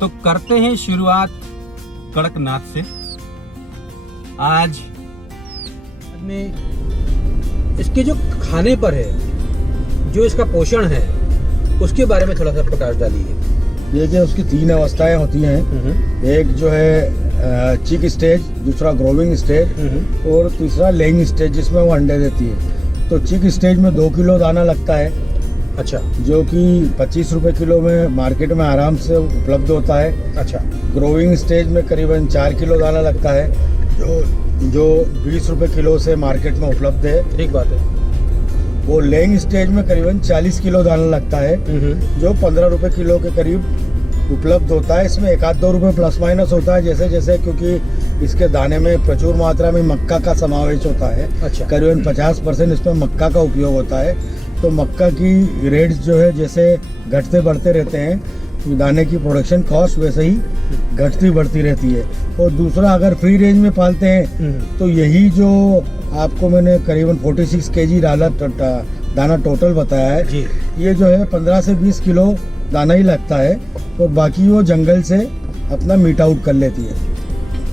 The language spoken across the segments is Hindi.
तो करते हैं शुरुआत कड़कनाथ से। आज में इसके जो खाने पर है, जो इसका पोषण है, उसके बारे में थोड़ा सा प्रकाश डालिए। देखिए, उसकी 3 अवस्थाएं होती हैं। एक जो है चिक स्टेज, दूसरा ग्रोविंग स्टेज और तीसरा लेइंग स्टेज, जिसमें वो अंडे देती है। तो चिक स्टेज में 2 किलो दाना लगता है, अच्छा, जो कि 25 रुपए किलो में मार्केट में आराम से उपलब्ध होता है। अच्छा। ग्रोविंग स्टेज में करीबन 4 किलो दाना लगता है, जो 20 रुपए किलो से मार्केट में उपलब्ध है। ठीक बात है। वो लेइंग स्टेज में करीबन 40 किलो दाना लगता है, जो 15 रुपए किलो के करीब उपलब्ध होता है। इसमें 1-2 रुपए प्लस माइनस होता है, जैसे जैसे, क्योंकि इसके दाने में प्रचुर मात्रा में मक्का का समावेश होता है। अच्छा। करीबन 50% इसमें मक्का का उपयोग होता है। तो मक्का की रेट्स जो है जैसे घटते बढ़ते रहते हैं, दाने की प्रोडक्शन कॉस्ट वैसे ही घटती बढ़ती रहती है। और दूसरा, अगर फ्री रेंज में पालते हैं तो यही जो आपको मैंने करीबन 46 kg दाना टोटल बताया है जी। ये जो है 15 से 20 किलो दाना ही लगता है, और बाकी वो जंगल से अपना मीट आउट कर लेती है।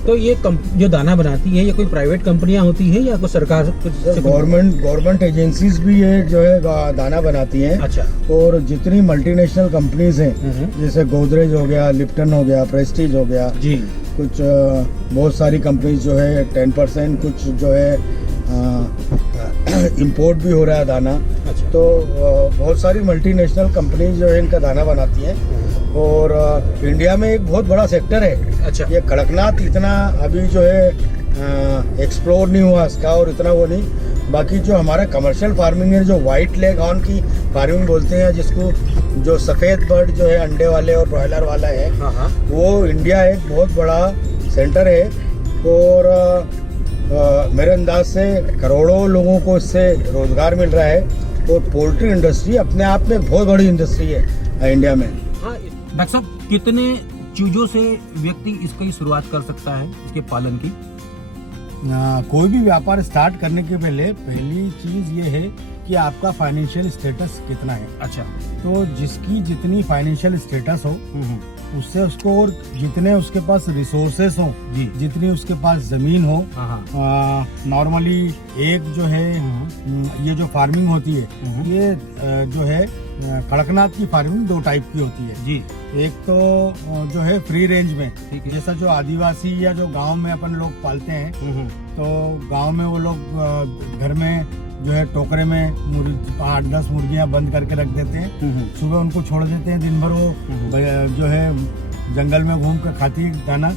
तो ये जो दाना बनाती है, ये कोई प्राइवेट कंपनियां होती है या कोई सरकार? गवर्नमेंट एजेंसीज भी ये जो है दाना बनाती हैं। अच्छा। और जितनी मल्टीनेशनल कंपनीज हैं, जैसे गोदरेज हो गया, लिप्टन हो गया, प्रेस्टीज हो गया जी, कुछ बहुत सारी कंपनीज जो है 10%, कुछ जो है इंपोर्ट भी हो रहा है दाना। अच्छा। तो बहुत सारी मल्टीनेशनल कंपनीज जो है इनका दाना बनाती हैं। और इंडिया में एक बहुत बड़ा सेक्टर है। अच्छा। ये कड़कनाथ इतना अभी जो है एक्सप्लोर नहीं हुआ इसका, और इतना वो नहीं। बाकी जो हमारा कमर्शियल फार्मिंग है, जो वाइट लेग हॉर्न की फार्मिंग बोलते हैं, जिसको जो सफ़ेद बर्ड जो है अंडे वाले और ब्रॉयलर वाला है, वो इंडिया एक बहुत बड़ा सेंटर है। और मेरे अंदाज से करोड़ों लोगों को इससे रोजगार मिल रहा है। और पोल्ट्री इंडस्ट्री अपने आप में बहुत बड़ी इंडस्ट्री है इंडिया में। हाँ, डॉक्टर साहब, कितने चीजों से व्यक्ति इसकी शुरुआत कर सकता है, इसके पालन की? कोई भी व्यापार स्टार्ट करने के पहली चीज ये है कि आपका फाइनेंशियल स्टेटस कितना है। अच्छा। तो जिसकी जितनी फाइनेंशियल स्टेटस हो उससे उसको, और जितने उसके पास रिसोर्सेस हो, जितनी उसके पास जमीन हो। नॉर्मली एक जो है ये जो फार्मिंग होती है, ये जो है कड़कनाथ की फार्मिंग 2 टाइप की होती है जी। एक तो जो है फ्री रेंज में, जैसा जो आदिवासी या जो गांव में अपन लोग पालते हैं, तो गांव में वो लोग घर में जो है टोकरे में 8-10 मुर्गियां बंद करके रख देते हैं। सुबह उनको छोड़ देते हैं, दिन भर वो जो है जंगल में घूम कर खाती दाना,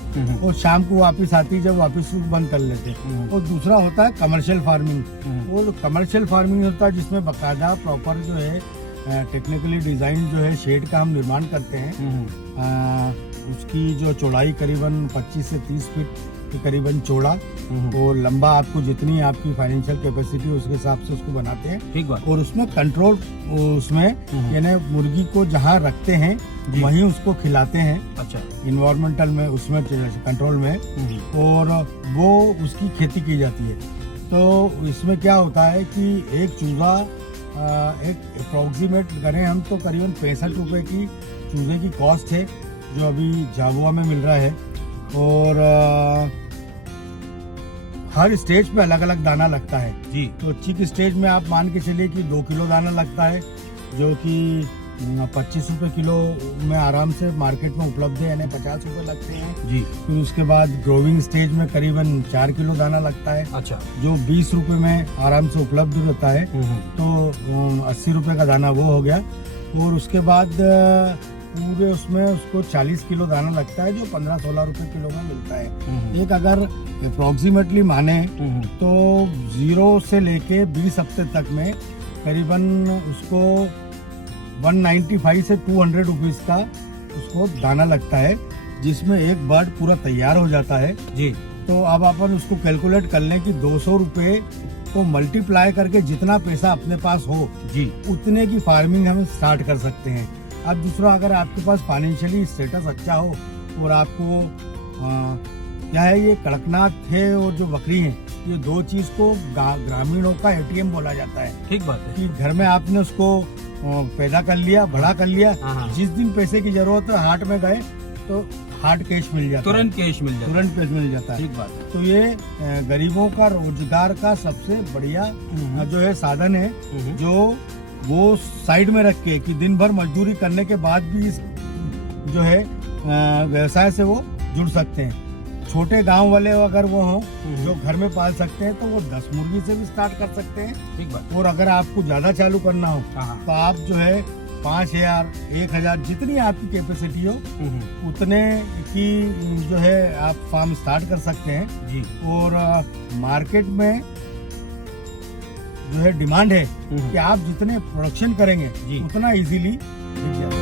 और शाम को वापस आती, जब वापस बंद कर लेते हैं। और दूसरा होता है कमर्शियल फार्मिंग। वो कमर्शियल फार्मिंग होता है जिसमें बाकायदा प्रॉपर जो है टेक्निकली डिजाइन जो है शेड का हम निर्माण करते हैं। उसकी जो चौड़ाई करीबन 25 से 30 फीट के करीबन चौड़ा, और लंबा आपको जितनी आपकी फाइनेंशियल कैपेसिटी उसके हिसाब से उसको बनाते हैं। ठीक बात। और उसमें कंट्रोल, उसमें यानी मुर्गी को जहाँ रखते हैं वहीं उसको खिलाते हैं। अच्छा। इन्वायरमेंटल में उसमें कंट्रोल में, और वो उसकी खेती की जाती है। तो इसमें क्या होता है कि एक चूजा एक अप्रोक्सीमेट करें हम तो करीबन 65 रुपए की चूजे की कॉस्ट है, जो अभी झाबुआ में मिल रहा है। और हर स्टेज पे अलग अलग दाना लगता है जी। तो चिक स्टेज में आप मान के चलिए कि 2 किलो दाना लगता है, जो कि 25 रुपए किलो में आराम से मार्केट में उपलब्ध है, यानी 50 रुपए लगते हैं जी। फिर उसके बाद ग्रोविंग स्टेज में करीबन 4 किलो दाना लगता है। अच्छा। जो 20 रुपए में आराम से उपलब्ध रहता है। तो 80 रुपए का दाना वो हो गया। और उसके बाद पूरे उसमें उसको 40 किलो दाना लगता है, जो 15-16 रुपए किलो में मिलता है। एक अगर अप्रोक्सीमेटली माने तो 0 से लेके 20 हफ्ते तक में करीबन उसको 195 से 200 रुपीज का उसको दाना लगता है, जिसमें एक बर्ड पूरा तैयार हो जाता है जी। तो अब अपन उसको कैलकुलेट कर लें कि 200 रुपए को मल्टीप्लाई करके जितना पैसा अपने पास हो जी, उतने की फार्मिंग हम स्टार्ट कर सकते हैं। अब दूसरा, अगर आपके पास फाइनेंशियली स्टेटस अच्छा हो और आपको क्या है, ये कड़कनाथ है और जो बकरी है, ये 2 चीज को ग्रामीणों का ATM बोला जाता है। ठीक बात है कि घर में आपने उसको पैदा कर लिया, बड़ा कर लिया, जिस दिन पैसे की जरूरत है हाट में गए तो हार्ड कैश मिल जाता तुरंत कैश मिल है, जाता तुरंत कैश मिल जाता है। ठीक बात है। तो ये गरीबों का रोजगार का सबसे बढ़िया जो है साधन है, जो वो साइड में रख के कि दिन भर मजदूरी करने के बाद भी इस जो है व्यवसाय से वो जुड़ सकते हैं। छोटे गांव वाले अगर वो हों जो घर में पाल सकते हैं तो वो 10 मुर्गी से भी स्टार्ट कर सकते हैं। ठीक बात। और अगर आपको ज्यादा चालू करना हो हाँ। तो आप जो है 5000, 1000 जितनी आपकी कैपेसिटी हो उतने की जो है आप फार्म स्टार्ट कर सकते हैं जी। और मार्केट में जो है डिमांड है कि आप जितने प्रोडक्शन करेंगे जी। उतना इजीली बिक जाएगा।